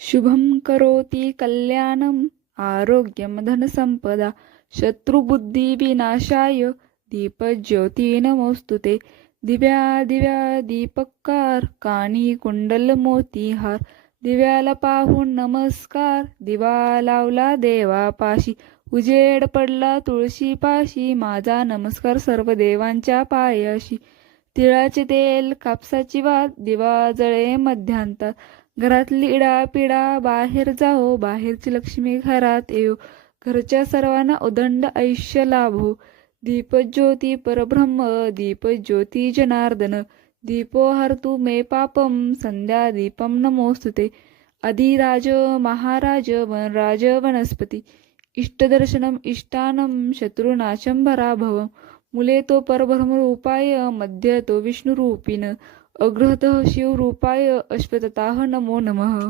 शुभं करोति कल्याणं आरोग्यं धनसंपदा शत्रुबुद्धिविनाशाय दीपज्योती नमोस्तुते। दिव्या दिव्या दीपकार कानी कुंडल मोतीहार दिव्याला पाहून नमस्कार दिवा लावला देवापाशी उजेड पडला तुळशी पाशी माझा नमस्कार सर्व देवांच्या पायाशी। तिळाचे तेल कापसाची वात दिवा जळे मध्यांतात घरातली इडापिडा बाहेर जाओ बाहेरची लक्ष्मी घरात येऊ घरच्या सर्वांना उदंड आयुष्य लाभो। दीपज्योती परब्रह्म दीपज्योती जनार्दन दीपो हरतु मे पापम संध्या दीपम नमोस्तुते। अधिराज महाराज वनराज वनस्पती इष्टदर्शनम इष्टानं शत्रुनाशं पराभवम्। मूले तो परब्रह्मरूपाय मध्ये तो विष्णुरूपिण अग्रतः शिवरूपाय अश्वतथाः नमो नमः।